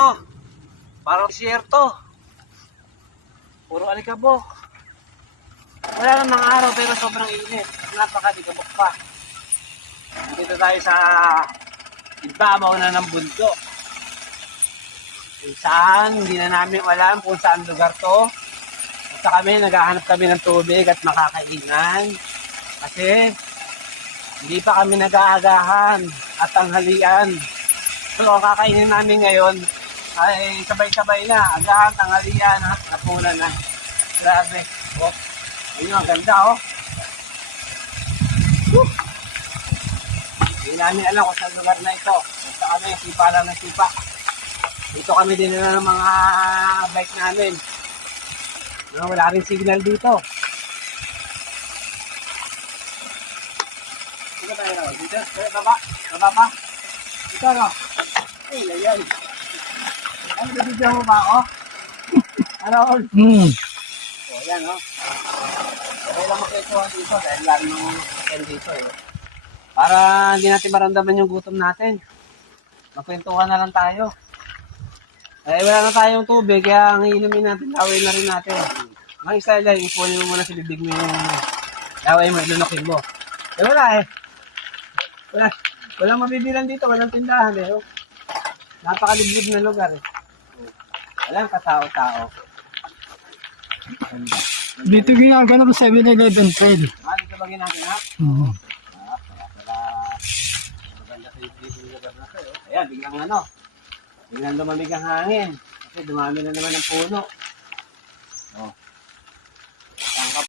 to. Parang desierto. Puro alikabok. Wala namang araw pero sobrang init. Napakalikabok pa. Dito tayo sa ibabaw na ng bundok. Kung saan, hindi na namin alam kung saan lugar to. Basta kami, naghahanap kami ng tubig at makakainan. Kasi, hindi pa kami nag-aagahan at tanghalian. So, ang kakainin namin ngayon ay sabay-sabay na. Agahan, tanghalian, hapunan na. Grabe. Oh, ayun, ang ganda, oh. Woo! Hindi namin alam kung saan lugar na ito. Basta kami, sipa lang ng sipa. Dito kami dinala ng mga bike namin. No, wala rin signal dito. Dito tayo na. Dito. Baba. Baba pa. Dito no. Ay, ayan. Ano ba video mo ba ako? Ano? O, ayan no. Okay lang makikuha dito dahil lalo nung hotel dito eh. Para hindi natin maramdaman yung gutom natin. Magkwentuhan na lang tayo. Eh, wala na tayong tubig, kaya ang inumin natin, laway na rin natin. Mga isa lang, ipunin mo muna sa bibig mo yung laway mo, ilunokin mo. Eh, wala eh. Walang mabibilan dito, walang tindahan eh. Oh. Napakaliblib na lugar eh. Walang katao-tao. Dito ginagano sa 7-Eleven trade. Dito ba ginagawa na? Kaya pala maganda sa yung lugar na sa'yo. Ayan, biglang ano. Biglang lumamig ang hangin. Kasi dumami na naman ang puno.